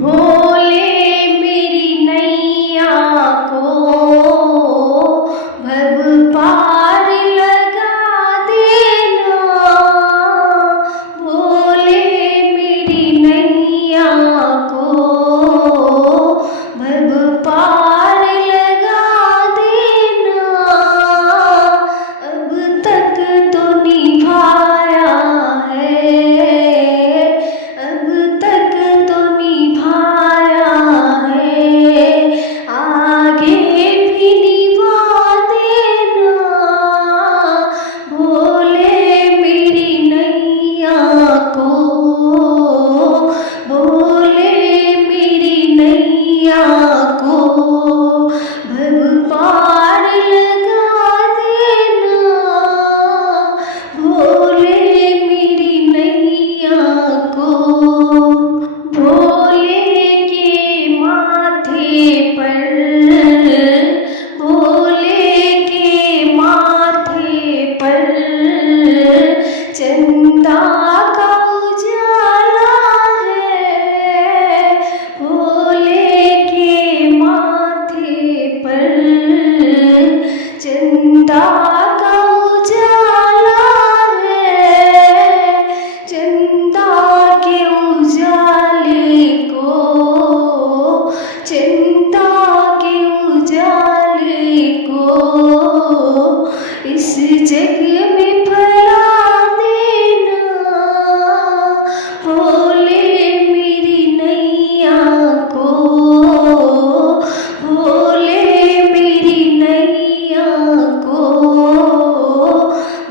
भोले मेरी नैया को भव पार लगा देना। भोले मेरी नैया को भव पार लगा देना। अब तक तो निभाया है, अब तक तो निभाया है, आगे भी निभा देना। भोले मेरी नैया को, भोले मेरी नैया को भव पार लगा देना। भोले मेरी नैया को। भोले के माथे पर, भोले के माथे पर चंदा का उजाला है। भोले के माथे पर चंदा का उजाला है। चंदा के उजाले को, चंदा के उजाले को इस जग में फैला देना। भोले मेरी नैया को, भोले मेरी नैया को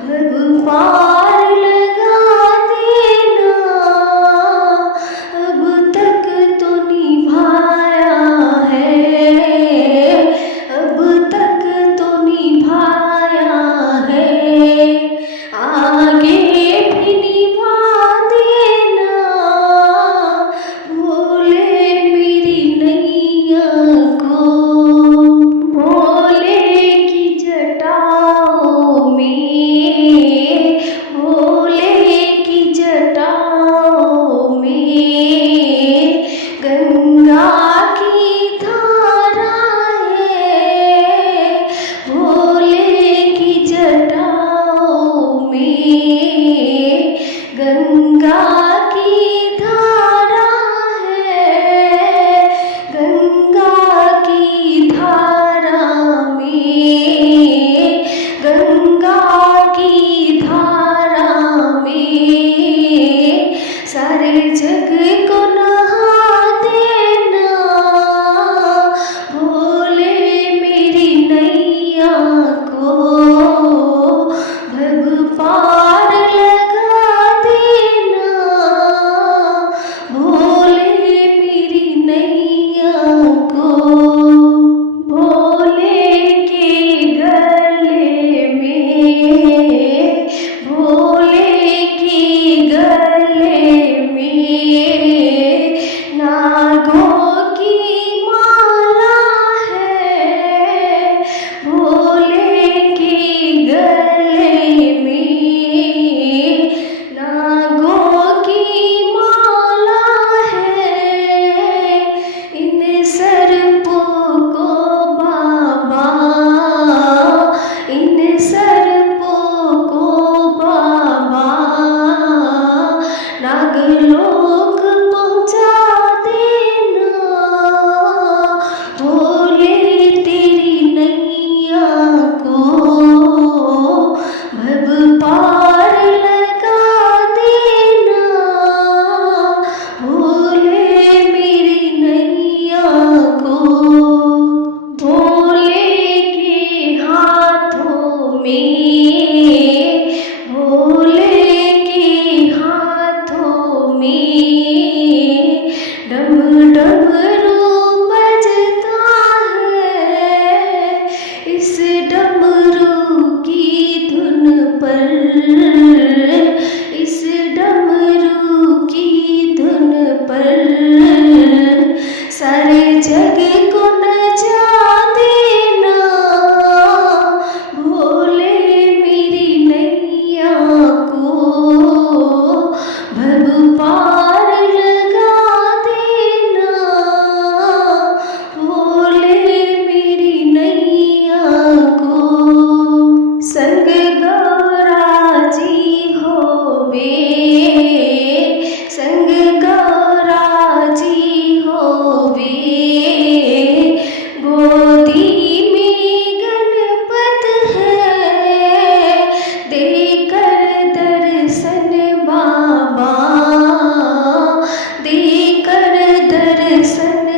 भव पार लगा देना। अब तक तो निभाया है, अब तक तो निभाया है, आगे भी निभा देना। भोले मेरी नैया को। भोले की जटाओं में, भोले की जटाओं में गंगा की धारा है। भोले की जटाओं में गंगा की धारा है। गंगा की धारा में, गंगा की धारा में सारे जग को नहा देना। भोले मेरी नैया को भव पार लगा देना। भोले मेरी नैया को। भोले के गले में, भोले के गले में नागों की माला है। भोले के गले में नागों की माला है। इन सर्पों को बाबा, इन सर्पों को बाबा नागलोक पहुँचा देना। भोले तेरी नैया को भव पार लगा देना। भोले मेरी नैया को। भोले के हाथों में, भोले के हाथों में डमरू बजता है। इस डमरू की धुन पर, इस डमरू की धुन पर सारे जग को नचा देना। भोले मेरी नैया को भव पार लगा देना। सनम